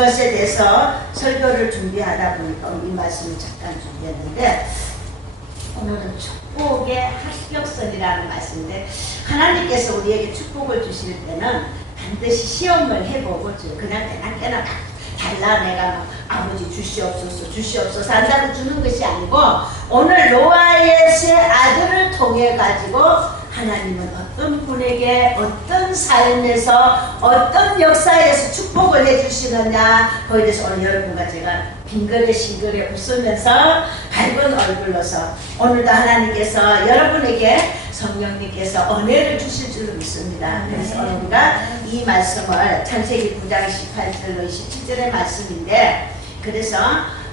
이것에 대해서 설교를 준비하다 보니까 이 말씀을 잠깐 준비했는데, 오늘은 축복의 합격선이라는 말씀인데, 하나님께서 우리에게 축복을 주실 때는 반드시 시험을 해보고, 그냥 깨나 달라 내가 막 아버지 주시옵소서 한다고 주는 것이 아니고, 오늘 노아의 세 아들을 통해 가지고 하나님은 어떤 분에게 어떤 삶에서 어떤 역사에서 축복을 해주시느냐, 거기에 대해서 오늘 여러분과 제가 빙그레 싱그레 웃으면서 밝은 얼굴로서, 오늘도 하나님께서 여러분에게 성령님께서 은혜를 주실 줄로 믿습니다. 그래서 오늘 우리가 이 말씀을 창세기 9장 18절로 27절의 말씀인데, 그래서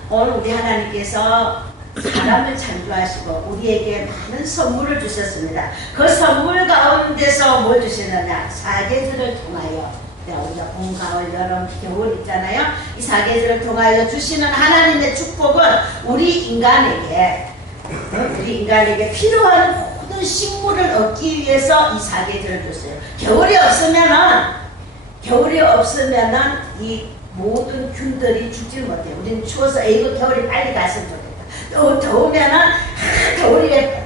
오늘 우리 하나님께서 사람을 창조하시고 우리에게 많은 선물을 주셨습니다. 그 선물 가운데서 뭘 주시느냐, 사계절을 통하여, 우리가 봄, 가을, 여름, 겨울 있잖아요. 이 사계절을 통하여 주시는 하나님의 축복은 우리 인간에게 필요한 모든 식물을 얻기 위해서 이 사계절을 줬어요. 겨울이 없으면은 이 모든 균들이 죽지 못해요. 우리는 추워서 이거 겨울이 빨리 갔으면 좋겠다. 또 더우면은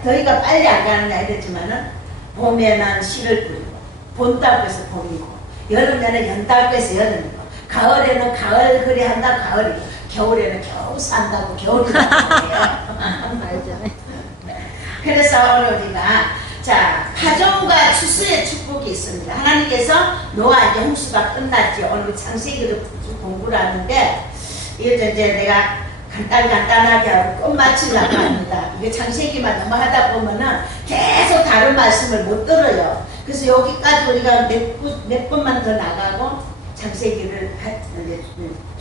더위가 빨리 안 가느냐 이랬지만은, 봄에는 씨를 뿌리고, 봄달고해서 봄이고, 여름에는 연달고해서 여름이고, 가을에는 가을 그리 한다 가을이고, 겨울에는 겨우 산다고 겨울이 난다고요. 그래서 오늘 우리가 파종과 추수의 축복이 있습니다. 하나님께서 노아 이제 홍수가 끝났지. 오늘 창세기를 공부를 하는데, 이것도 이제 내가 간단하게 하고 끝마치려고 합니다. 이게 창세기만 너무 하다 보면은 계속 다른 말씀을 못 들어요. 그래서 여기까지 우리가 몇 번만 더 나가고 창세기를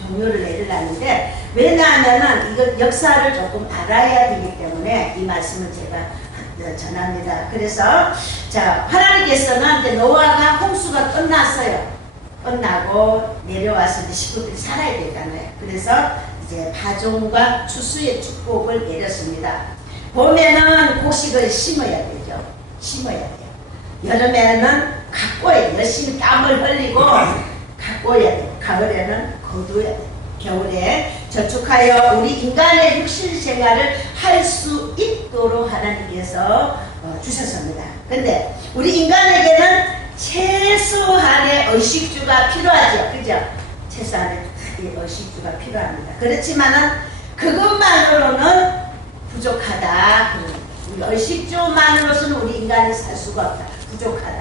종료를 내리려는데, 왜냐하면은 이거 역사를 조금 알아야 되기 때문에 이 말씀을 제가 전합니다. 그래서 하나님께서는 이제 노아가 홍수가 끝나고 내려와서 이제 식구들이 살아야 되잖아요. 그래서 이제 파종과 추수의 축복을 내렸습니다. 봄에는 곡식을 심어야 돼요. 여름에는 가꿔야 돼요. 열심히 땀을 흘리고 가꿔야 돼요. 가을에는 거둬야 돼요. 겨울에 저축하여 우리 인간의 육신 생활을 할 수 있도록 하나님께서 주셨습니다. 근데 우리 인간에게는 최소한의 의식주가 필요하죠. 그죠? 최소한의 의식주가 필요합니다. 그렇지만은 그것만으로는 부족하다. 우리 의식주만으로서는 우리 인간이 살 수가 없다. 부족하다.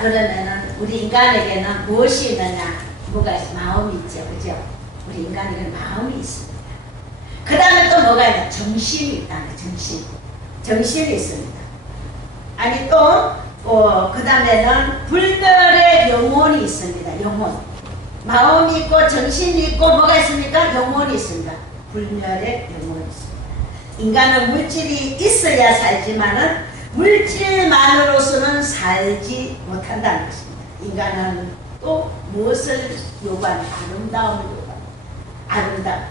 그러면은 우리 인간에게는 무엇이 있느냐? 뭐가 있어? 마음이 있죠. 그죠? 우리 인간에게는 마음이 있습니다. 그 다음에 또 뭐가 있냐? 정신이 있다는 정신이 있습니다. 아니 그 다음에는 불멸의 영혼이 있습니다. 영혼. 마음이 있고 정신이 있고 뭐가 있습니까? 영혼이 있습니다. 불멸의 영혼이 있습니다. 인간은 물질이 있어야 살지만은 물질만으로서는 살지 못한다는 것입니다. 인간은 또 무엇을 요구하냐? 아름다움을 요구합니다.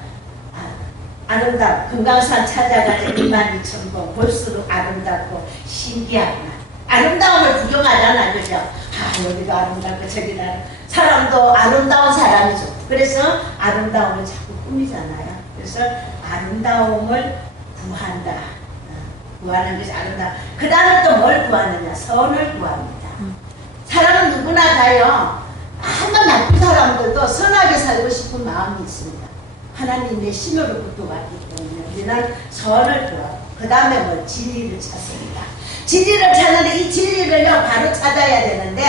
아름다움. 금강산 찾아가서 22,000번 볼수록 아름답고 신기하구나. 아름다움을 구경하잖아. 그죠? 여기도 아름답고 저기도 사람도 아름다운 사람이죠. 그래서 아름다움을 자꾸 꾸미잖아요. 그래서 아름다움을 구한다. 구하는 것이 아름다움. 그 다음에 또 뭘 구하느냐? 선을 구합니다. 사람은 누구나 다요. 한번 나쁜 사람들도 선하게 살고 싶은 마음이 있습니다. 하나님의 신호로부터 왔기 때문에 우리는 선을 구하고, 그 다음에 뭘? 진리를 찾습니다. 진리를 찾는데 이 진리를요 바로 찾아야 되는데,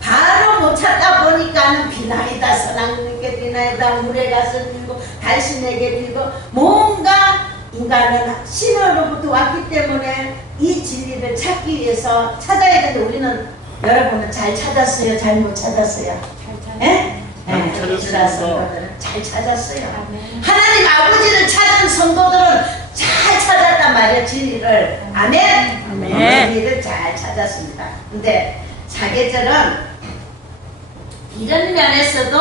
바로 못 찾다 보니까는 비나이다, 선왕님께 비나이다, 물에 가서 빌고 달신에게 빌고, 뭔가 인간은 신호로부터 왔기 때문에 이 진리를 찾기 위해서 찾아야 되는데, 우리는 여러분은 잘 찾았어요? 잘 못 찾았어요? 잘 찾았어요. 하나님 아버지를 찾은 성도들은 잘 찾았단 말이에요. 진리를. 아멘. 진리를 잘 찾았습니다. 근데 사계절은 이런 면에서도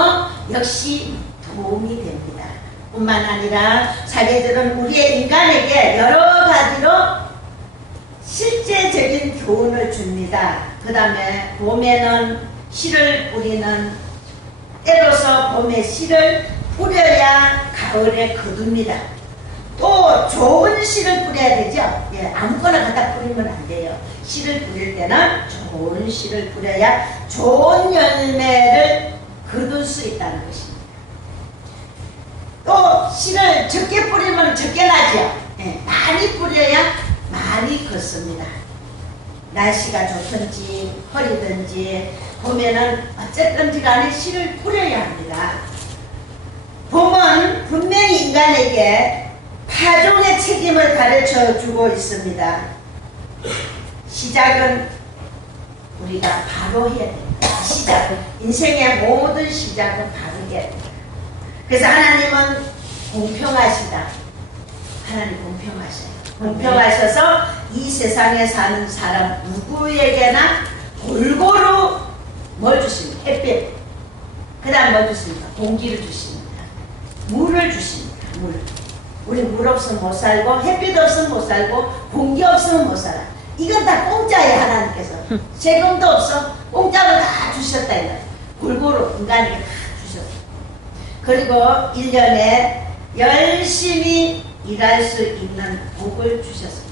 역시 도움이 됩니다. 뿐만 아니라 사계절은 우리의 인간에게 여러 가지로 실제적인 교훈을 줍니다. 그 다음에 봄에는 씨를 뿌리는 때로서 봄에 씨를 뿌려야 가을에 거둡니다. 또 좋은 씨를 뿌려야 되죠. 예, 아무거나 갖다 뿌리면 안 돼요. 씨를 뿌릴 때는 좋은 씨를 뿌려야 좋은 열매를 거둘 수 있다는 것입니다. 또 씨를 적게 뿌리면 적게 나죠. 예, 많이 뿌려야 많이 걷습니다. 날씨가 좋든지 흐리든지 봄에는 어쨌든지 간에 씨를 뿌려야 합니다. 봄은 분명히 인간에게 파종의 책임을 가르쳐 주고 있습니다. 시작은 우리가 바로 해야 됩니다. 시작. 인생의 모든 시작은 바로 해야 됩니다. 그래서 하나님은 공평하시다. 하나님 공평하셔요. 공평하셔서 이 세상에 사는 사람 누구에게나 골고루 뭘 주십니까? 햇빛. 그 다음 뭘 주십니까? 공기를 주십니다. 물을 주십니다. 물. 우리 물 없으면 못 살고 햇빛 없으면 못 살고 공기 없으면 못 살아. 이건 다 공짜예요. 하나님께서. 세금도 없어. 공짜로 다 주셨다. 이거. 골고루 인간에게 다 주셨어요. 그리고 1년에 열심히 일할 수 있는 복을 주셨습니다.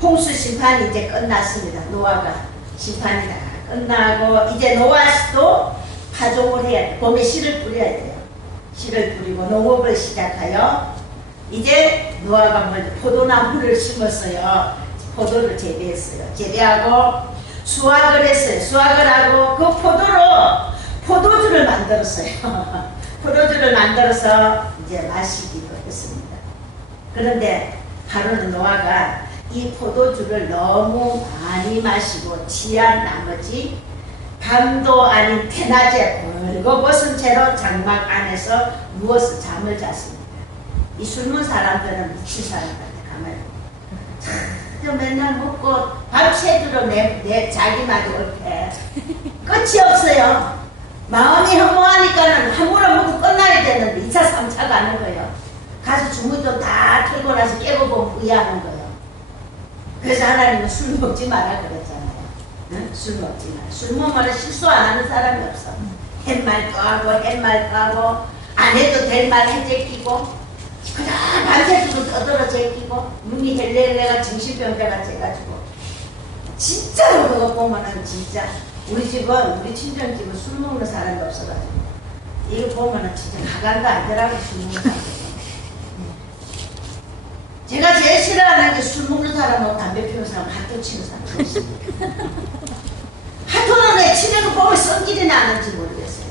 홍수 심판이 이제 끝났습니다. 노아가 심판이 다 끝나고 이제 노아도 파종을 해야 돼요. 봄에 씨를 뿌려야 돼요. 씨를 뿌리고 농업을 시작하여 이제 노아가 먼저 포도나무를 심었어요. 포도를 재배했어요. 재배하고 수확을 했어요. 수확을 하고 그 포도로 포도주를 만들었어요. 포도주를 만들어서 이제 마시기도 했습니다. 그런데 바로는 노아가 이 포도주를 너무 많이 마시고 취한 나머지 밤도 아닌 대낮에 벌거벗은 채로 장막 안에서 누워서 잠을 잤습니다. 이 술문 사람들은 미친 사람들한테 가만히 참 맨날 먹고 밤새도록 내 자기만이 옳대. 끝이 없어요. 마음이 허무하니까는 한 번을 먹고 끝나야 되는데 2차 3차 가는 거예요. 가서 주문도 다 털고 나서 깨고 보면 후회하는 거예요. 그래서 하나님은 술 먹지 마라 그랬잖아요. 응? 술 먹지 마라. 술 먹으면 실수 안 하는 사람이 없어. 햇말도 하고 햇말도 하고 안 해도 될 말 해제끼고 그냥 밤새도록 떠들어 제끼고 눈이 헬레헬레가 정신병자같이 해가지고 진짜로 그거 보면은 진짜 우리 집은 우리 친정집은 술 먹는 사람이 없어가지고 이거 보면은 진짜 가관도 안 되라고 술 먹는 사람이 제가 제일 싫어하는 게 술 먹는 사람하고 담배 피우는 사람, 핫도 치는 사람. 핫도는 내 치는 거 보면 성질이 나는지 모르겠어요.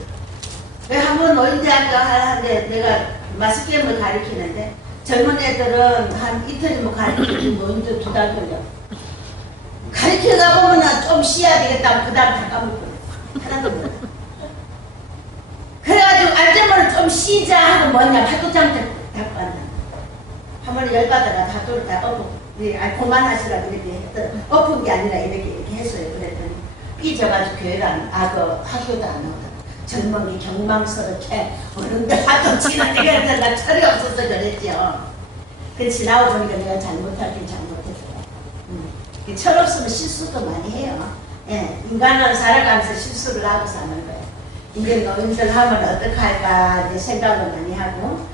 왜 한번 노인대학교 하는데 내가 마스게임을 가르치는데 젊은 애들은 한 이틀이면 가르치는 노인들 2달 걸려. 가르치다 보면 좀 쉬어야 되겠다. 그 다음 다 까먹거려. 하나도 몰라. 그래가지고 알자면 좀 쉬자 하고 뭐냐. 파도장 잡고 앉아. 한 번에 열받아가 다도를 다 엎어. 그만하시라 그렇게 했더니 엎은 게 아니라 이렇게 했어요. 그랬더니 삐져가지고 교회를 학교도 안 나오더라. 젊은 게 경망스럽게 어른들 하도 치는데 그래서 나 철이 없어서 그랬죠. 그 지나고 보니까 내가 잘못하긴 잘못했어요. 철 없으면 실수도 많이 해요. 예, 인간은 살아가면서 실수를 하고 사는 거예요. 이제 노인들 하면 어떡할까 이제 생각을 많이 하고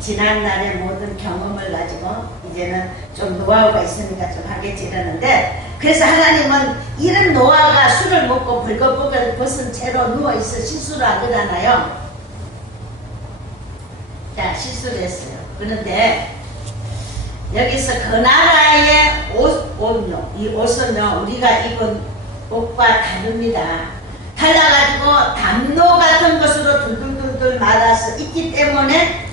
지난날의 모든 경험을 가지고 이제는 좀 노하우가 있으니까 좀 하겠지 이러는데 그래서 하나님은 이런 노아가 술을 먹고 벌거벗은 채로 누워있어 실수를 하더라나요. 자 실수를 했어요. 그런데 여기서 그 나라의 옷요 이 옷은요 우리가 입은 옷과 다릅니다. 달라가지고 담로 같은 것으로 둘둘둘둘 말아서 있기 때문에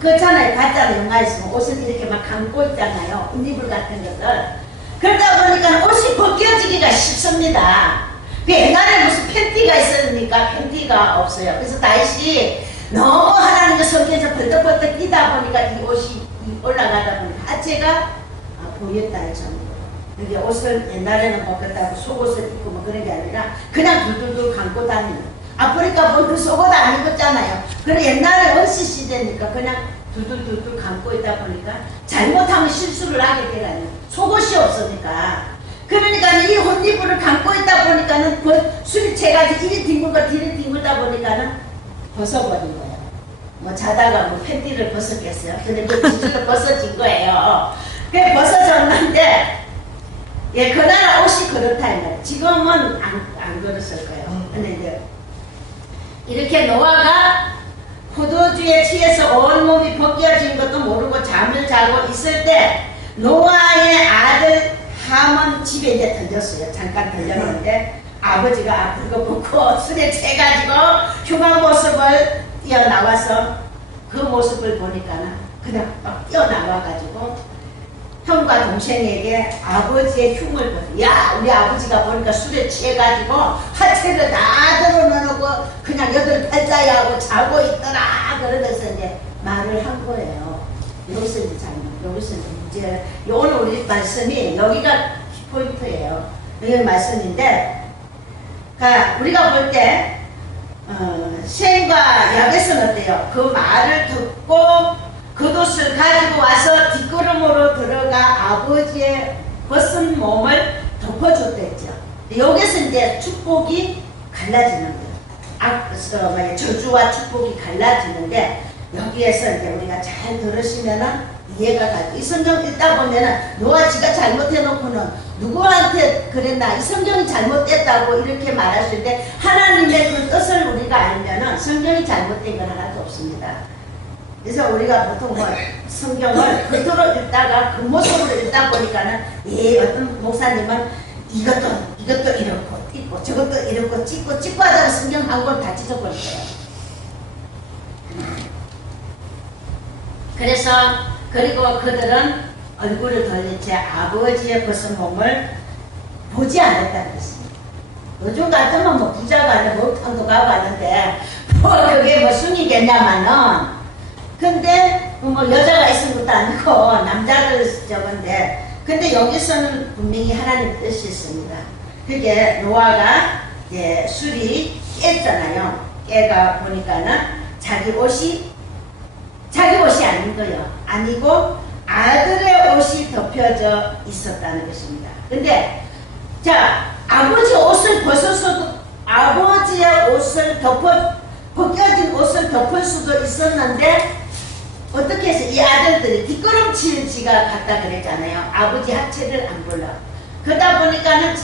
그렇잖아요. 가짜로 영화에 있으면 옷을 이렇게 막 감고 있잖아요. 옷이불 같은 것을. 그러다 보니까 옷이 벗겨지기가 쉽습니다. 옛날에 무슨 팬티가 있었습니까? 팬티가 없어요. 그래서 다시 너무 하나님의 성경에서 벌떡벌떡 뛰다 보니까 이 옷이 올라가다 보니까 하체가 보였다 했잖아요. 근데 옷을 옛날에는 벗겼다고 속옷을 입고 뭐 그런 게 아니라 그냥 둘둘둘 감고 다니는. 아프리카 분들 속옷 안 입었잖아요. 그래 옛날에 원시 시대니까 그냥 둘둘둘둘 감고 있다 보니까 잘못하면 실수를 하게 되라니 속옷이 없으니까 그러니까 이 혼이불을 감고 있다 보니까는 술이 채가지고 이리 뒹굴고 뒤를 뒹굴다 보니까는 벗어버린 거예요. 뭐 자다가 뭐 팬티를 벗었겠어요. 근데 그 뒤로 벗어진 거예요. 그게 벗어졌는데, 예, 그날 옷이 그렇다 했는데 지금은 안 그랬을 거예요. 근데 이제 이렇게 노아가 포도주에 취해서 온몸이 벗겨진 것도 모르고 잠을 자고 있을 때 노아의 아들 함은 집에 이제 들렸어요. 잠깐 들렸는데 아버지가 그거 벗고 술에 취해가지고 흉한 모습을 뛰어나와서 그 모습을 보니까는 그냥 막 뛰어나와가지고 형과 동생에게 아버지의 흉을 보여. 야, 우리 아버지가 보니까 술에 취해가지고 하체를 다 들어놓고 그냥 여덟 팔자야 하고 자고 있더라. 그러면서 이제 말을 한 거예요. 여기서 이제 여기서 이제 오늘 우리 말씀이 여기가 포인트예요. 여기 말씀인데, 우리가 볼 때 셈과 야벳은 어때요? 그 말을 듣고 겉옷을 가지고 와서 뒷걸음으로 들어가 아버지의 벗은 몸을 덮어줬댔죠. 여기서 이제 축복이 갈라지는 거예요. 저주와 축복이 갈라지는데 여기에서 이제 우리가 잘 들으시면은 이해가 가죠. 이 성경 읽다 보면은 노아 지가 잘못해놓고는 누구한테 그랬나 이 성경이 잘못됐다고 이렇게 말할 수 있는데 하나님의 그 뜻을 우리가 알면은 성경이 잘못된 건 하나도 없습니다. 그래서 우리가 보통 뭐 성경을 겉으로 읽다가 그 모습으로 읽다 보니까는 어떤 목사님은 이것도 이렇고 있고 저것도 이렇고 찍고 하다가 성경 한 권 다 찢어버릴 거예요. 그래서 그리고 그들은 얼굴을 돌린 채 아버지의 벗은 몸을 보지 않았다는 것입니다. 요즘 같으면 뭐 부자가 아니라 목탕도 가고 하는데 뭐 그게 뭐 순이겠냐마는 근데 뭐 여자가 있은 것도 아니고 남자를 적은데 근데 여기서는 분명히 하나님 뜻이 있습니다. 그게 노아가 이제 술이 깼잖아요. 깨가 보니까는 자기 옷이 아닌 거예요. 아니고 아들의 옷이 덮여져 있었다는 것입니다. 근데 자 아버지 옷을 벗어서도 아버지의 옷을 벗겨진 옷을 덮을 수도 있었는데 어떻게 해서 이 아들들이 뒷걸음질 지가 갔다 그랬잖아요. 아버지 하체를 안 보려. 그러다 보니까는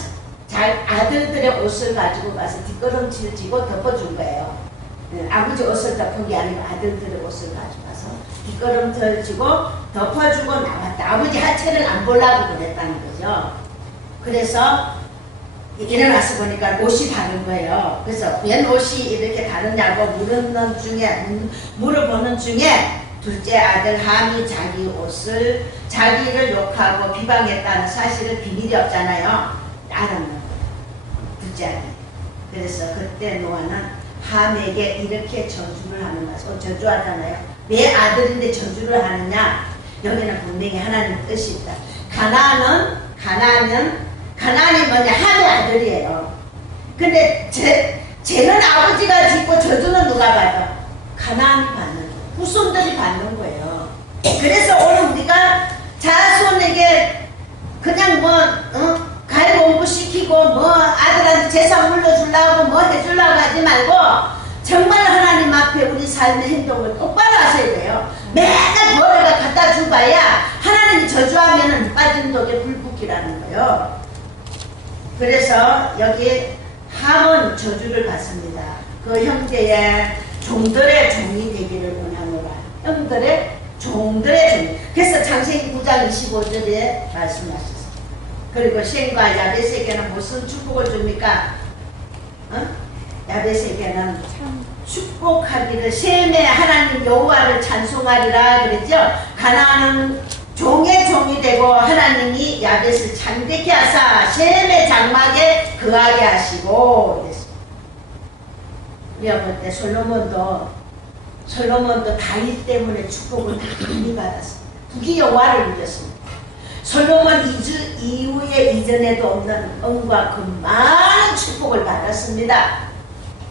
아들들의 옷을 가지고 가서 뒷걸음질 지고 덮어준 거예요. 아버지 옷을 덮은 게 아니고 아들들의 옷을 가지고 가서 뒷걸음질 지고 덮어주고 나왔다. 아버지 하체를 안 보려고 그랬다는 거죠. 그래서 일어나서 보니까 옷이 다른 거예요. 그래서 웬 옷이 이렇게 다르냐고 물어보는 중에 둘째 아들 함이 자기를 욕하고 비방했다는 사실을 비밀이 없잖아요. 알았는 거예요. 둘째 아들. 그래서 그때 노아는 함에게 이렇게 저주를 하는 거예요. 저주하잖아요. 내 아들인데 저주를 하느냐? 여기는 분명히 하나님 뜻이 있다. 가나안이 뭐냐? 함의 아들이에요. 근데 쟤는 아버지가 짓고 저주는 누가 받아? 가나안이 받는 거예요. 후손들이 받는 거예요. 그래서 오늘 우리가 자손에게 그냥 가위 공부시키고 아들한테 재산 물려주려고 해주려고 하지 말고 정말 하나님 앞에 우리 삶의 행동을 똑바로 하셔야 돼요. 맨날 뭐래가 갖다 줘봐야 하나님이 저주하면은 빠진 독에 불 붙기라는 거예요. 그래서 여기 함은 저주를 받습니다. 그 형제의 종들의 종이 되기를 원하노라. 형들의 종들의 종. 그래서 창세기 9장 25절에 말씀하셨어요. 그리고 셈과 야벳에게는 무슨 축복을 줍니까? 야벳에게는 축복하기를 셈의 하나님 여호와를 찬송하리라 그랬죠. 가나안은 종의 종이 되고 하나님이 야벳을 창대케 하사 셈의 장막에 거하게 하시고 이랬습니다. 우리가 볼 때 솔로몬도 다윗 때문에 축복을 많이 받았습니다. 북이 여호와를 누렸습니다. 솔로몬 이후에 이전에도 없는 은과 금 많은 축복을 받았습니다.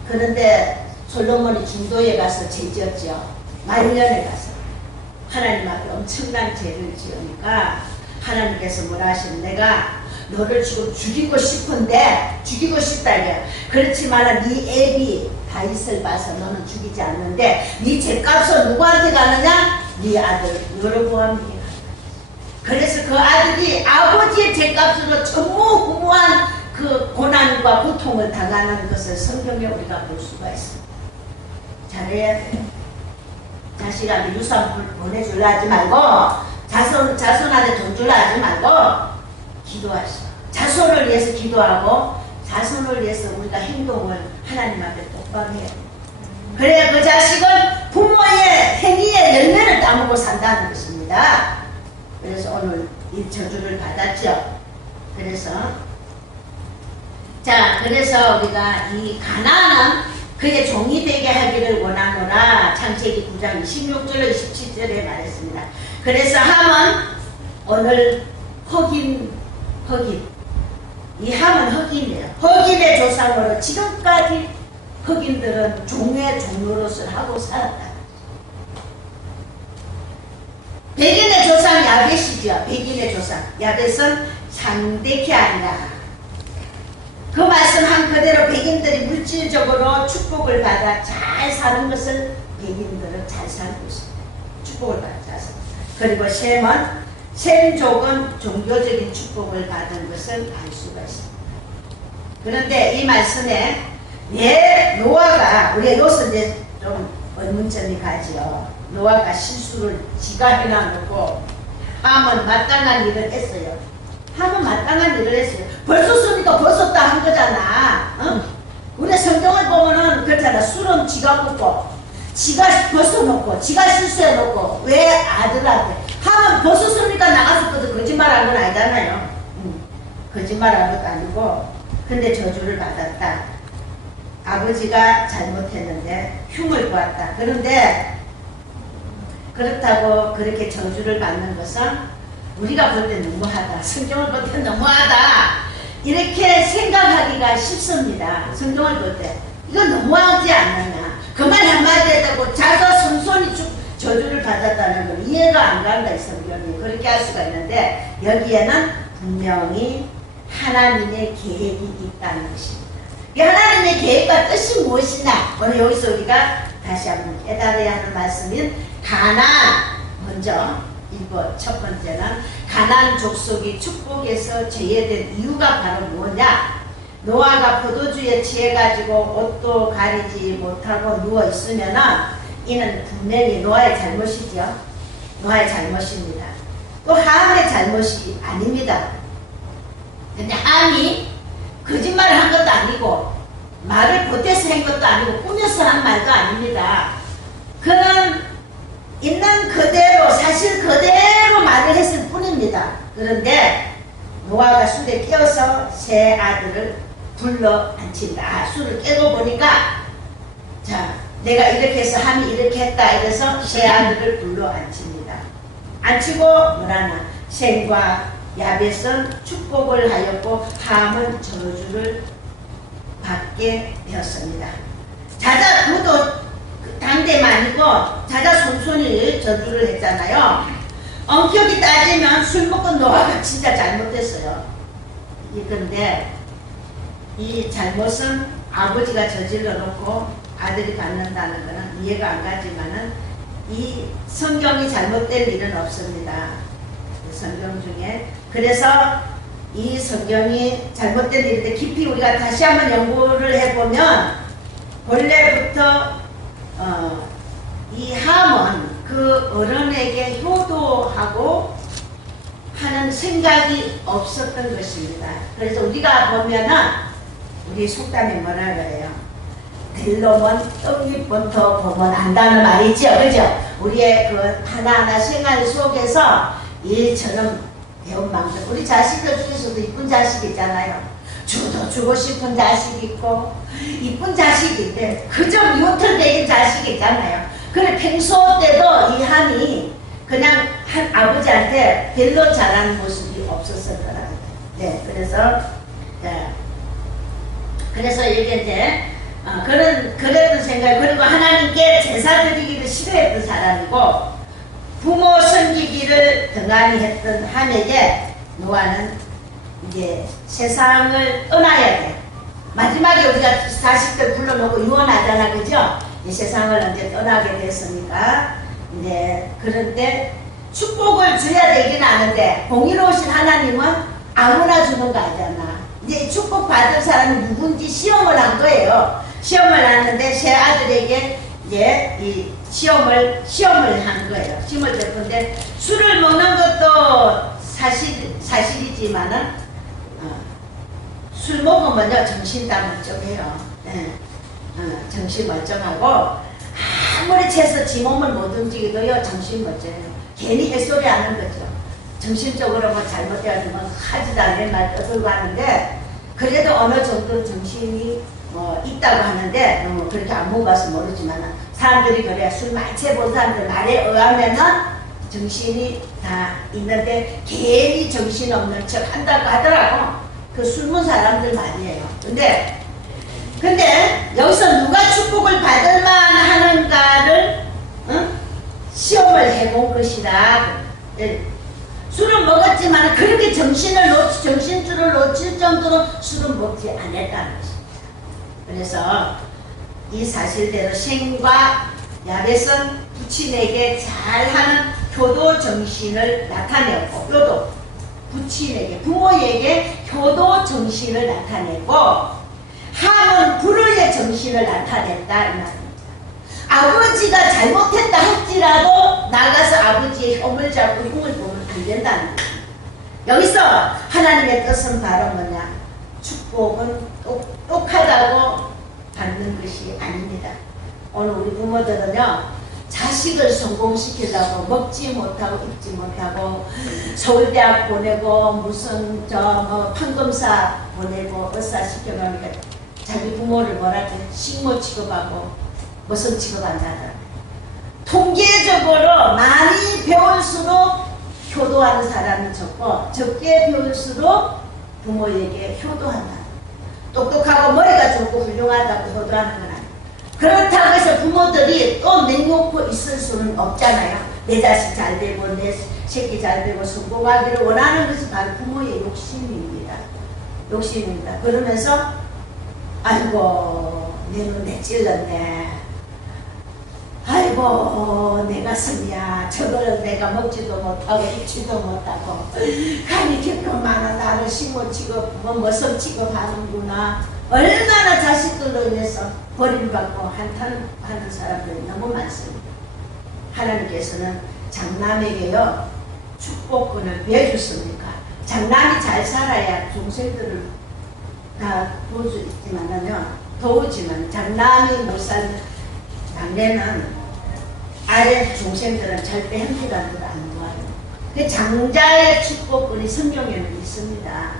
그런데 솔로몬이 중도에 가서 죄 지었죠. 말년에 가서 하나님 앞에 엄청난 죄를 지으니까 하나님께서 뭐라 하시면 내가 너를 지금 죽이고 싶은데 죽이고 싶다 이게. 그렇지만 네 애비 다윗을 봐서 너는 죽이지 않는데 네 죄값은 누구한테 가느냐? 네 아들 여로보암에게 가는. 그래서 그 아들이 아버지의 죄값으로 전무후무한 그 고난과 고통을 당하는 것을 성경에 우리가 볼 수가 있습니다. 잘해야 돼요. 자식한테 유산 보내주려 하지 말고 자손한테 돈 주려 하지 말고 기도하시오. 자손을 위해서 기도하고 자손을 위해서 우리가 행동을 하나님 앞에 똑바로 해야 돼요. 그래야 그 자식은 부모의 행위의 열매를 따먹고 산다는 것입니다. 그래서 오늘 이 저주를 받았죠. 그래서 우리가 이 가나안은 그의 종이 되게 하기를 원하노라. 창세기 9장 26절로 27절에 말했습니다. 그래서 함은 오늘 흑인 이 함은 흑인이에요. 흑인의 조상으로 지금까지 흑인들은 종의 종노릇을 하고 살았다. 백인의 조상 야벳이죠. 백인의 조상 야벳은 상대케 아니라 그 말씀한 그대로 백인들이 물질적으로 축복을 받아 잘 사는 것을 백인들은 잘 살고 있습니다. 축복을 받아 잘 살고. 그리고 셈족은 종교적인 축복을 받은 것을 알 수가 있습니다. 그런데 이 말씀에 왜 노아가 우리가 여기서 이제 좀 의문점이 가지요. 노아가 실수를 지가 해놔놓고 함은 마땅한 일을 했어요. 함은 마땅한 일을 했어요. 벌써 쓰니까 벌써 다 한 거잖아. 어? 우리 성경을 보면은 그렇잖아. 술은 지가 먹고 지가 벗어놓고 지가 실수해놓고 왜 아들한테 함은 벌써 쓰니까 나갔었거든. 거짓말한 건 아니잖아요. 거짓말한 것도 아니고 근데 저주를 받았다. 아버지가 잘못했는데 흉을 보았다. 그런데 그렇다고 그렇게 저주를 받는 것은 우리가 볼 때 너무하다. 성경을 볼 때 너무하다. 이렇게 생각하기가 쉽습니다. 성경을 볼 때. 이건 너무하지 않느냐. 그 말 한마디에다고 자가 손손이 저주를 받았다는 건 이해가 안 간다. 이 성경이. 그렇게 할 수가 있는데 여기에는 분명히 하나님의 계획이 있다는 것입니다. 이 하나님의 계획과 뜻이 무엇이냐. 오늘 여기서 우리가 다시 한번 깨달아야 하는 말씀인 가나안 먼저 첫 번째는 가나안 족속이 축복에서 제외된 이유가 바로 뭐냐. 노아가 포도주에 취해가지고 옷도 가리지 못하고 누워있으면은 이는 분명히 노아의 잘못이죠. 노아의 잘못입니다. 또 함의 잘못이 아닙니다. 근데 함이 거짓말을 한 것도 아니고 말을 보태서 한 것도 아니고 꾸며서 한 말도 아닙니다. 그는 있는 그대로 사실 그대로 말을 했을 뿐입니다. 그런데 노아가 술에 깨어서 세 아들을 불러 앉힌다. 술을 깨고 보니까 자 내가 이렇게 해서 함이 이렇게 했다 이래서 세 아들을 불러 앉힙니다. 앉히고 뭐라나 셈과 야벳은 축복을 하였고 함은 저주를 받게 되었습니다. 자자 그도 당대만이고 자자 손손이 저주를 했잖아요. 엄격히 따지면 술 먹은 노아가 진짜 잘못했어요. 그런데 이 잘못은 아버지가 저질러 놓고 아들이 받는다는 것은 이해가 안 가지만은 이 성경이 잘못될 일은 없습니다. 성경 중에. 그래서 이 성경이 잘못된 일인데 깊이 우리가 다시 한번 연구를 해보면 본래부터 이 함은 그 어른에게 효도하고 하는 생각이 없었던 것입니다. 그래서 우리가 보면은 우리 속담에 뭐라 그래요? 될 놈은 떡잎부터 보면 안다는 말이 있죠. 그죠? 우리의 그 하나하나 생활 속에서 일처럼 배운 방법. 우리 자식들 중에서도 이쁜 자식 있잖아요. 주고 싶은 자식 있고 이쁜 자식이 있대. 그저 미우털대긴 자식 있잖아요. 그래 평소 때도 이 함이 그냥 한 아버지한테 별로 잘하는 모습이 없었을 거라고. 네, 그래서 이게 이제 그랬던 생각. 그리고 하나님께 제사 드리기를 싫어했던 사람이고 부모 섬기기를 등한히 했던 함에게 노아는 이제 세상을 떠나야 돼. 마지막에 우리가 자식들 불러놓고 유언하잖아, 그죠? 이 세상을 이제 떠나게 됐으니까 이제 그런데 축복을 줘야 되긴 하는데 공의로우신 하나님은 아무나 주는 거 아니잖아. 이제 축복 받을 사람이 누군지 시험을 한 거예요. 시험을 하는데 새 아들에게 이제 이 시험을 한 거예요. 시험을 했는데 술을 먹는 것도 사실이지만은 술 먹으면요 정신 다 멀쩡해요. 네. 정신 멀쩡하고 아무리 채서 지 몸을 못 움직이도요 정신 멀쩡해요. 괜히 햇소리 하는 거죠. 정신적으로 뭐 잘못해가지고 하지도 않는 말 떠들고 하는데 그래도 어느 정도 정신이 뭐 있다고 하는데 너무 그렇게 안 먹어봐서 모르지만 사람들이 그래야 술 많이 채본 사람들 말에 의하면은 정신이 다 있는데 괜히 정신 없는 척 한다고 하더라고. 그 술문 사람들 말이에요. 근데 여기서 누가 축복을 받을 만하는가를 시험을 해본 것이라. 술을 먹었지만 그렇게 정신줄을 놓칠 정도로 술은 먹지 않았다는 것입니다. 그래서 이 사실대로 셈과 야벳은 부친에게 잘하는 효도 정신을 나타내고 부친에게 부모에게 효도 정신을 나타내고 함은 불의의 정신을 나타냈다 이 말입니다. 아버지가 잘못했다 할지라도 나가서 아버지의 혐을 잡고 흉을 보면 안 된다는 거예요. 여기서 하나님의 뜻은 바로 뭐냐? 축복은 똑똑하다고 받는 것이 아닙니다. 오늘 우리 부모들은요 자식을 성공시키려고 먹지 못하고 입지 못하고 서울대학 보내고 무슨 판검사 보내고 의사 시켜놓으니까 자기 부모를 뭐라 그래? 식모 취급하고 무슨 취급한다더라. 통계적으로 많이 배울수록 효도하는 사람이 적고 적게 배울수록 부모에게 효도한다. 똑똑하고 머리가 좋고 훌륭하다고 효도하는 건 아니에요. 그렇다고 해서 부모들이 또 내놓고 있을 수는 없잖아요. 내 자식 잘 되고 내 새끼 잘 되고 성공하기를 원하는 것이 바로 부모의 욕심입니다. 그러면서 아이고 내 눈 내찔렀네. 아이고 내 가슴이야. 저걸 내가 먹지도 못하고 입지도 못하고 간이 깊은만은 나를 식모 취급 머슴 취급하는구나. 얼마나 자식들로 인해서 버림받고 한탄하는 사람들이 너무 많습니다. 하나님께서는 장남에게요 축복권을 왜 줬습니까? 장남이 잘 살아야 동생들을 다 도울 수 도우지만 장남이 못 살면 장래는 아래 동생들은 절대 형제간들 안 도와요. 그 장자의 축복권이 성경에는 있습니다.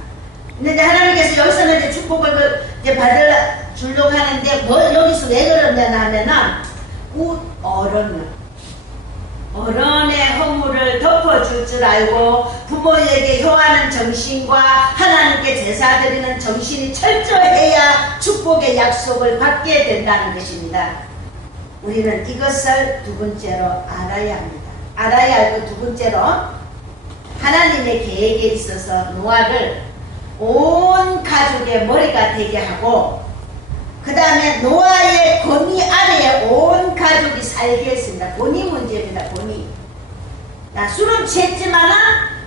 근데 하나님께서 여기서는 이제 축복을 이제 주려고 하는데 여기서 왜 그러냐 하면은 어른의 허물을 덮어줄 줄 알고 부모에게 효하는 정신과 하나님께 제사 드리는 정신이 철저해야 축복의 약속을 받게 된다는 것입니다. 우리는 이것을 두 번째로 알아야 합니다. 알아야 하고 두 번째로 하나님의 계획에 있어서 노아를 온 가족의 머리가 되게 하고 그 다음에 노아의 권위 아래에 온 가족이 살게 했습니다. 권위 문제입니다. 권위. 술은 취했지만은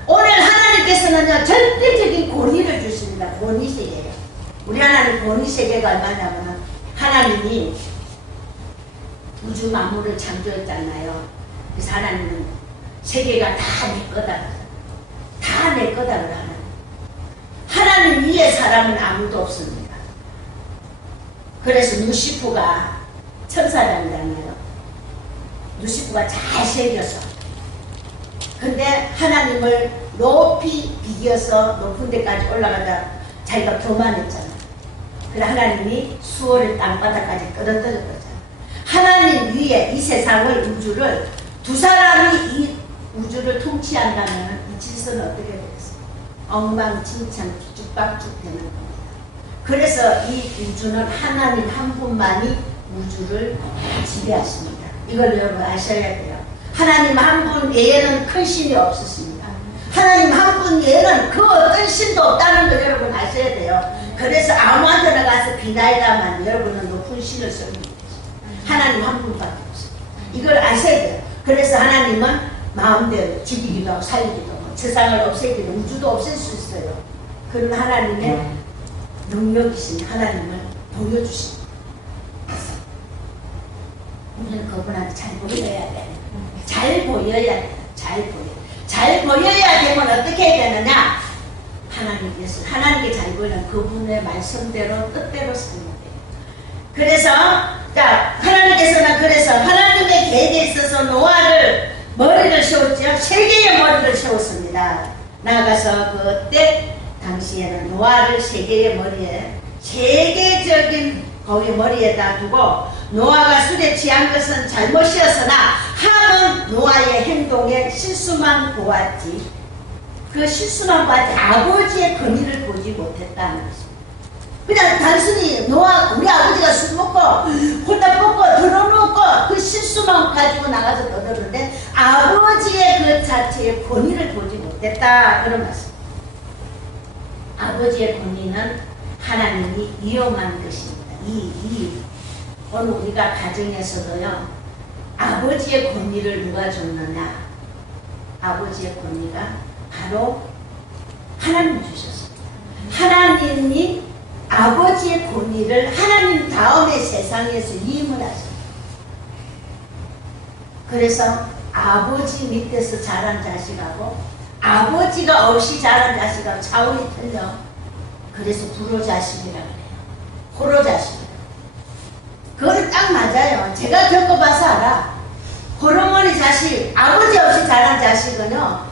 오늘 하나님께서는요 절대적인 권위를 주십니다. 권위 세계예요. 우리 하나님 권위 세계가 얼마냐면은 하나님이 우주 만물을 창조했잖아요. 그래서 하나님은 세계가 다 내 거다. 다 내 거다 그러는. 하나님 위에 사람은 아무도 없습니다. 그래서 루시프가 천사장이잖아요. 루시프가 잘 새겨서. 근데 하나님을 높이 비겨서 높은 데까지 올라가다 자기가 교만했잖아요. 그래 하나님이 수월의 땅바닥까지 끌어들였거든요. 하나님 위에 이 세상을 우주를 두 사람이 이 우주를 통치한다면 이 질서는 어떻게 되겠어요? 엉망진창 뒤죽박죽 되는 겁니다. 그래서 이 우주는 하나님 한 분만이 우주를 지배하십니다. 이걸 여러분 아셔야 돼요. 하나님 한 분 외에는 큰 신이 없으십니다. 하나님 한 분 분 얘는 그 어떤 신도 없다는 걸 여러분 아셔야 돼요. 그래서 아무한테나 가서 비나이다만 여러분은 높은 신을 섬깁니다. 하나님 한 분밖에 없어요. 이걸 아셔야 돼요. 그래서 하나님은 마음대로 죽이기도 하고 살리기도 하고 세상을 없애기도 우주도 없앨 수 있어요. 그런 하나님의 능력이신 하나님을 보여주십니다. 우리는 그분한테 잘 보여야 돼. 잘 보여야 돼. 잘 보여야 되면 어떻게 해야 되느냐? 하나님께 잘 보이는 그분의 말씀대로 뜻대로 살면 돼요. 그래서 자 하나님께서는 그래서 하나님의 계획에 있어서 노아를 머리를 세웠죠. 3개의 머리를 세웠습니다. 나아가서 그때 당시에는 노아를 3개의 머리에 세계적인 거기 머리에다 두고 노아가 술에 취한 것은 잘못이었으나 함은 노아의 행동에 실수만 보았지 그 실수만 보았지 아버지의 권위를 보지 못했다는 것입니다. 그냥 단순히 노아 우리 아버지가 술 먹고 홀딱 먹고 들어놓고 그 실수만 가지고 나가서 떠드는데 아버지의 그 자체의 권위를 보지 못했다 그런 말씀. 아버지의 권위는 하나님이 이용한 것입니다. 오늘 우리가 가정에서도요 아버지의 권위를 누가 줬느냐? 아버지의 권위가 바로 하나님이 주셨습니다. 하나님이 아버지의 권위를 하나님 다음에 세상에서 위임을 하셨습니다. 그래서 아버지 밑에서 자란 자식하고 아버지가 없이 자란 자식하고 차원이 틀려. 그래서 불호자식이라고 해요. 호로자식. 그거는 딱 맞아요. 제가 겪어봐서 알아. 호르몬이 자식, 아버지 없이 자란 자식은요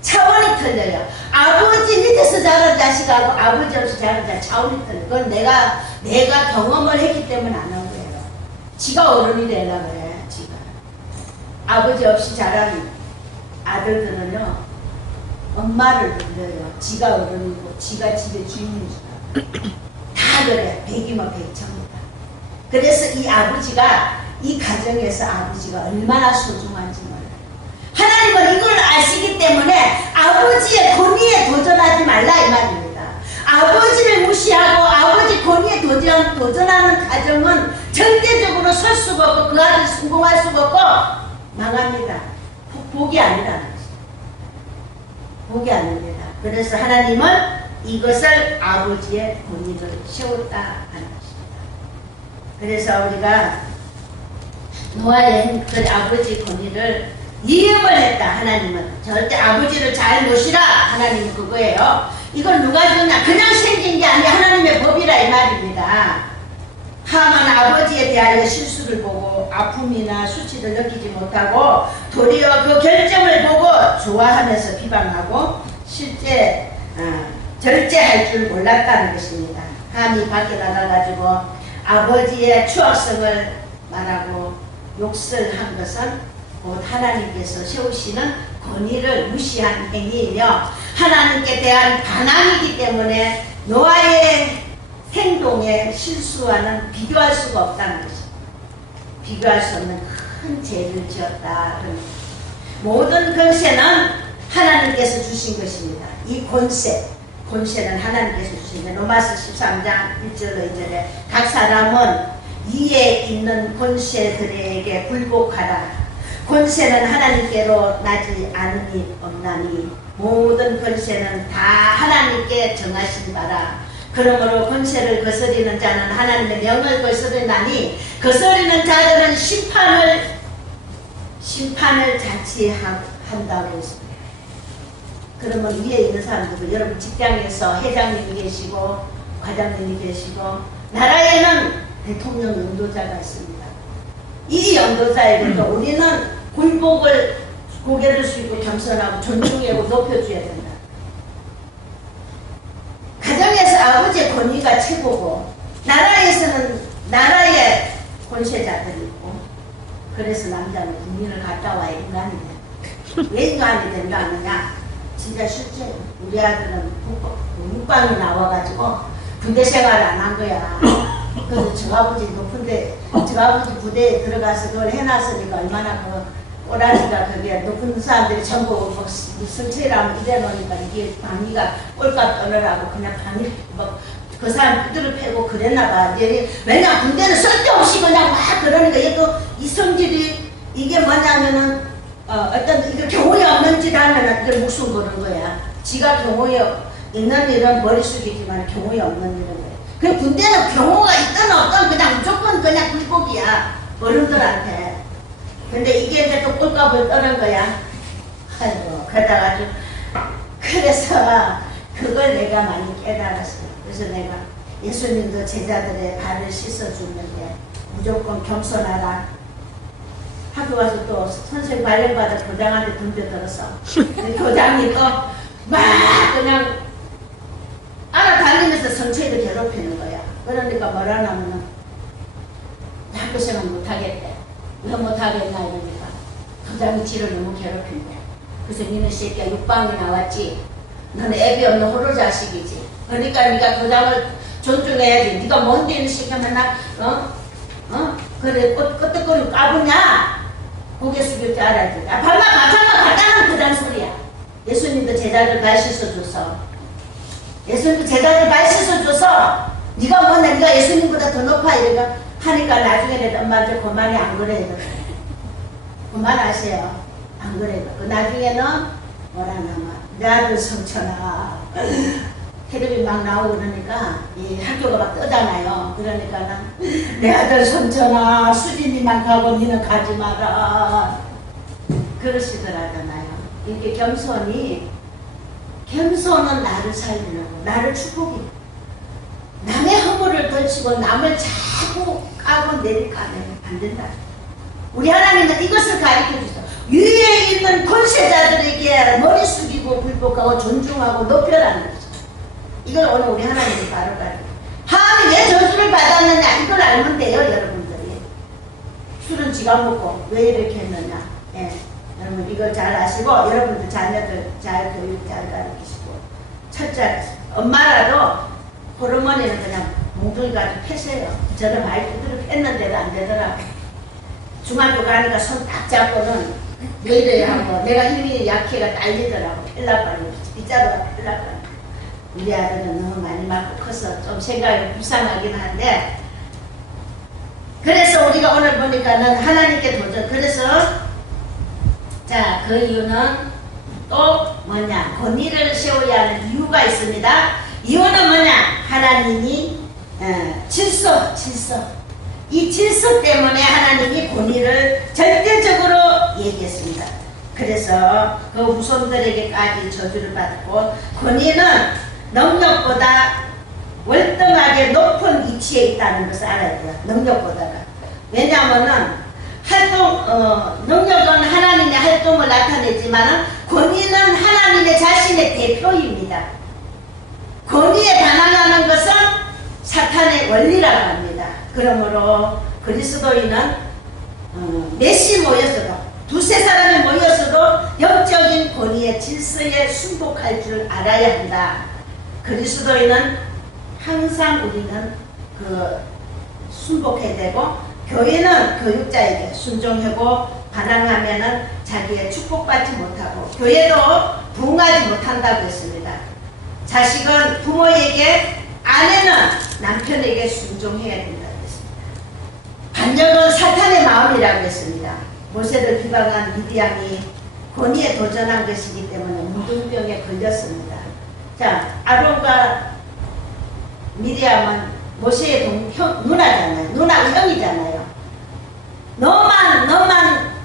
차원이 틀려요. 아버지 밑에서 자란 자식하고 아버지 없이 자란 자식 차원이 틀려요. 그건 내가 경험을 했기 때문에 안 한 거예요. 지가 어른이 되려고 그래. 지가 아버지 없이 자란 아들들은요 엄마를 불러요. 지가 어른이고 지가 집의 주인이니까 다 그래. 백이면 백천이다. 그래서 이 아버지가 이 가정에서 아버지가 얼마나 소중한지 몰라요. 하나님은 이걸 아시기 때문에 아버지의 권위에 도전하지 말라 이 말입니다. 아버지를 무시하고 아버지 권위에 도전하는 가정은 절대적으로 설 수가 없고 그 아들 성공할 수가 없고 망합니다. 복이 아니라는 거죠. 복이 아닙니다. 그래서 하나님은 이것을 아버지의 권위를 세웠다 하는 것입니다. 그래서 우리가 노아의 그 아버지 권위를 이음을 했다. 하나님은 절대 아버지를 잘 모시라. 하나님은 그거예요. 이걸 누가 줬냐? 그냥 생긴 게 아니라 하나님의 법이라 이 말입니다. 함은 아버지에 대하여 실수를 보고 아픔이나 수치를 느끼지 못하고 도리어 그 결정을 보고 좋아하면서 비방하고 실제 절제할 줄 몰랐다는 것입니다. 함이 밖에 나가가지고 아버지의 추악성을 말하고 욕설 한 것은 곧 하나님께서 세우시는 권위를 무시한 행위이며 하나님께 대한 반항이기 때문에 노아의 행동에 실수와는 비교할 수가 없다는 것입니다. 비교할 수 없는 큰 죄를 지었다. 모든 권세는 하나님께서 주신 것입니다. 이 권세는 하나님께서 주신 것. 로마서 13장 1절로 2절에 각 사람은 위에 있는 권세들에게 굴복하라. 권세는 하나님께로 나지 않으니 없나니 모든 권세는 다 하나님께 정하신 바라. 그러므로 권세를 거스리는 자는 하나님의 명을 거스르나니 거스리는 자들은 심판을 자치한다고 했습니다. 그러면 위에 있는 사람들도 여러분 직장에서 회장님이 계시고 과장님이 계시고 나라에는 대통령 연도자가 있습니다. 이 연도자에게도 우리는 굴복을 고개를 숙이고 겸손하고 존중하고 높여줘야 된다. 가정에서 아버지의 권위가 최고고 나라에서는 나라의 권세자들이 있고 그래서 남자는 국민을 갔다 와야 인간이 돼. 왜 인간이 된다 하느냐? 진짜 실제 우리 아들은 국방이 나와가지고 군대 생활을 안 한 거야. 그래서 저 아버지 높은데 저 아버지 부대에 들어가서 그걸 해놨으니까 얼마나 꼬라지가 그게 높은 사람들이 전부 막 성체라면 이래 놓으니까 이게 방위가 꼴값 떠느라고 그냥 방위 막그 사람 그들을 패고 그랬나 봐. 왜냐 군대는 쓸데없이 그냥 막 그러니까 얘도 이 성질이 이게 뭐냐면은 어떤 이거 경우에 없는 짓 하면은 이제 목숨 거는 거야. 지가 경우에 있는 일은 머리 숙이지만 경우에 없는 일은 거야. 그 군대는 경우가 있든 없든 그냥 무조건 그냥 굴복이야 어른들한테. 근데 이게 이제 또 꼴값을 떠는 거야. 아이고 그러다가 좀 그래서 그걸 내가 많이 깨달았어. 그래서 내가 예수님도 제자들의 발을 씻어주는데 무조건 겸손하라. 학교 가서 또 선생님 발령받아 교장한테 덤벼들었어. 교장이 또 막 그냥 알아다니면서 성체들 괴롭히는 거야. 그러니까 뭐라 하냐면은 학교 생활 못하겠대. 왜 못하겠나 이러니까 교장이 지를 너무 괴롭힌대. 그래서 니네 새끼야 육방이 나왔지. 너는 애비 없는 호로 자식이지. 그러니까 네가 교장을 존중해야지. 네가 뭔데 이런 시키면 나 그래 끄떡거리고 까부냐. 고개 숙일 줄 알아야지. 발만 갖다는 그런 소리야. 예수님도 제자들 발 씻어줘서 예수님도 제자들 발 씻어줘서 네가 뭐냐 네가 예수님보다 더 높아 이러니까 하니까 나중에 내 엄마한테 그만이 안 그래도 그만하세요. 안 그래도 그 나중에는 뭐라냐면 내 아들 성천아 텔레비 막 나오고 그러니까 이 학교가 막 뜨잖아요. 그러니까는 내 아들 성천아 수진이만 가고 니는 가지 마라 그러시더라잖아요. 이게 겸손은 나를 살리려고 나를 축복이 남의 허물을 던지고 남을 자꾸 까고 내리가면 안 된다. 우리 하나님은 이것을 가르쳐 주세요. 위에 있는 권세자들에게 머리 숙이고 굴복하고 존중하고 높여라는 거죠. 이걸 오늘 우리 하나님이 바로 가르쳐. 하나님 왜 저주를 받았느냐 이걸 알면 돼요 여러분들이. 술은 지가 먹고 왜 이렇게 했느냐. 예. 여러분 이걸 잘 아시고 여러분들 자녀들 잘 교육 잘 가르치시고 첫째 엄마라도 호르몬에는 그냥 몽둥이 가지고 패세요. 저는 말 그대로 했는데도 안 되더라고. 중학교 가니까 손 딱 잡고는 왜 이래 하고 내가 힘이 약해가 딸리더라고. 펠라빨리 빗자루가 펠라빨리. 우리 아들은 너무 많이 맞고 커서 좀 생각이 불쌍하긴 한데 그래서 우리가 오늘 보니까는 하나님께 도전. 그래서 자, 그 이유는 또 뭐냐? 권위를 세워야 하는 이유가 있습니다. 이유는 뭐냐? 하나님이 질서. 이 질서 때문에 하나님이 권위를 절대적으로 얘기했습니다. 그래서 그 후손들에게까지 저주를 받고 권위는 능력보다 월등하게 높은 위치에 있다는 것을 알아야 돼요. 능력보다가. 왜냐하면은 능력은 하나님의 활동을 나타내지만 권위는 하나님의 자신의 대표입니다. 권위에 반항하는 것은 사탄의 원리라고 합니다. 그러므로 그리스도인은 넷이 모였어도 두세 사람이 모였어도 영적인 권위의 질서에 순복할 줄 알아야 한다. 그리스도인은 항상 우리는 순복해야 되고 교회는 교육자에게 순종하고 반항하면은 자기의 축복받지 못하고 교회도 부응하지 못한다고 했습니다. 자식은 부모에게 아내는 남편에게 순종해야 된다고 했습니다. 반역은 사탄의 마음이라고 했습니다. 모세를 비방한 미디안이 권위에 도전한 것이기 때문에 문둥병에 걸렸습니다. 자, 아론과 미디안은 모세의 누나잖아요. 누나가 형이잖아요. 너만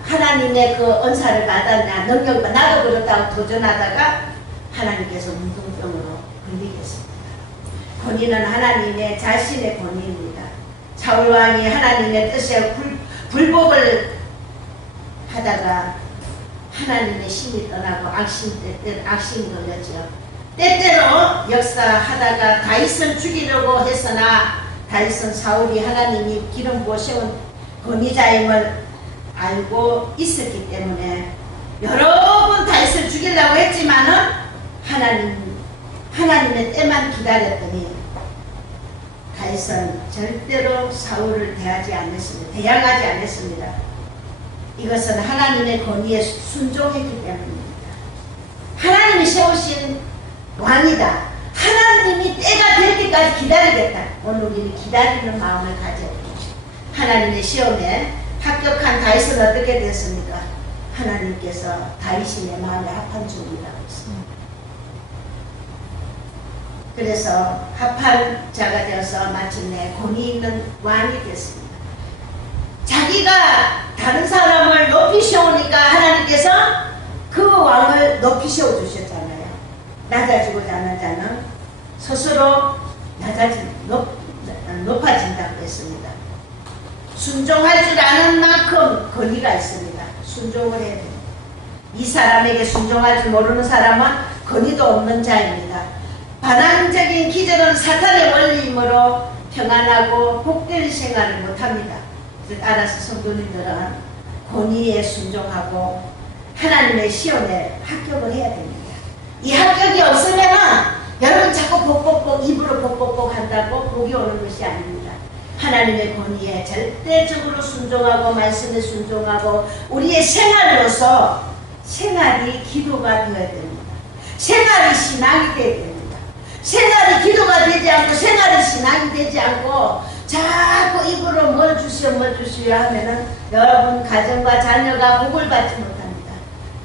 하나님의 그 은사를 받았냐, 능력을 나도 그렇다고 도전하다가 하나님께서 문둥병으로 걸리겠습니다. 권위는 하나님의 자신의 권위입니다. 사울왕이 하나님의 뜻에 불복을 하다가 하나님의 신이 떠나고 악심이 걸렸죠. 때때로 역사하다가 다윗을 죽이려고 했으나 다윗은 사울이 하나님이 기름 부어 세운 권위자임을 알고 있었기 때문에 여러 번 다윗을 죽이려고 했지만은 하나님의 때만 기다렸더니 다윗은 절대로 사울을 대항하지 않았습니다. 이것은 하나님의 권위에 순종했기 때문입니다. 하나님이 세우신 왕이다. 하나님이 때가 될 때까지 기다리겠다. 오늘 우리는 기다리는 마음을 가져야 됩니다. 하나님의 시험에 합격한 다윗은 어떻게 됐습니까? 하나님께서 다윗의 마음에 합한 중이라고 했습니다. 그래서 합한 자가 되어서 마침내 권위 있는 왕이 됐습니다. 자기가 다른 사람을 높이 세우니까 하나님께서 그 왕을 높이 세워주셨잖아요. 낮아지고자 하는 자는 스스로 높아진다고 했습니다. 순종할 줄 아는 만큼 권위가 있습니다. 순종을 해야 됩니다. 이 사람에게 순종할 줄 모르는 사람은 권위도 없는 자입니다. 반항적인 기절은 사탄의 원리이므로 평안하고 복된 생활을 못합니다. 따라서 성도님들은 권위에 순종하고 하나님의 시험에 합격을 해야 됩니다. 이 합격이 없으면은 여러분 자꾸 복복복 입으로 복복복 한다고 복이 오는 것이 아닙니다. 하나님의 권위에 절대적으로 순종하고 말씀에 순종하고 우리의 생활로서 생활이 기도가 되어야 됩니다. 생활이 신앙이 되어야 됩니다. 생활이 기도가 되지 않고 생활이 신앙이 되지 않고 자꾸 입으로 뭘 주시오 하면은 여러분 가정과 자녀가 복을 받지 못합니다.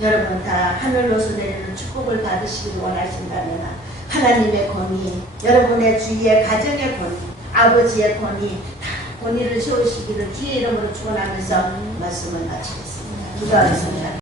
여러분 다 하늘로서 내리는 축복을 받으시길 원하신다면 하나님의 권위, 여러분의 주위의 가정의 권위, 아버지의 권위, 다 권위를 세우시기를 주의 이름으로 축원하면서 말씀을 마치겠습니다. 기도하겠습니다.